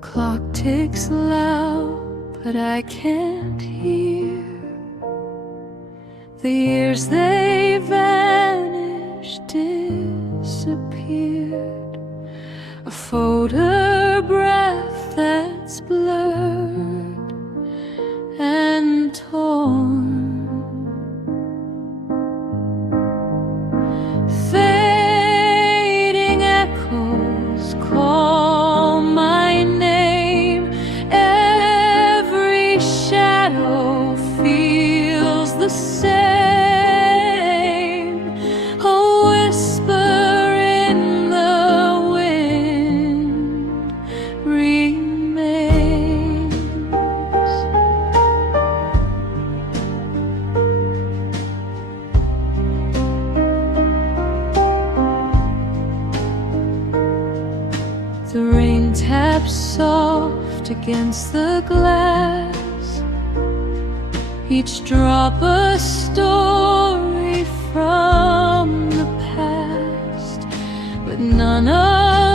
clock ticks loud, but I can't hear. The years they vanished, disappeared. A photograph that's blurred and torn. Fading echoes call my name. Every shadow feels the same. A whisper in the wind remains. The rain taps soft against the glass, each drop a story from the past, but none of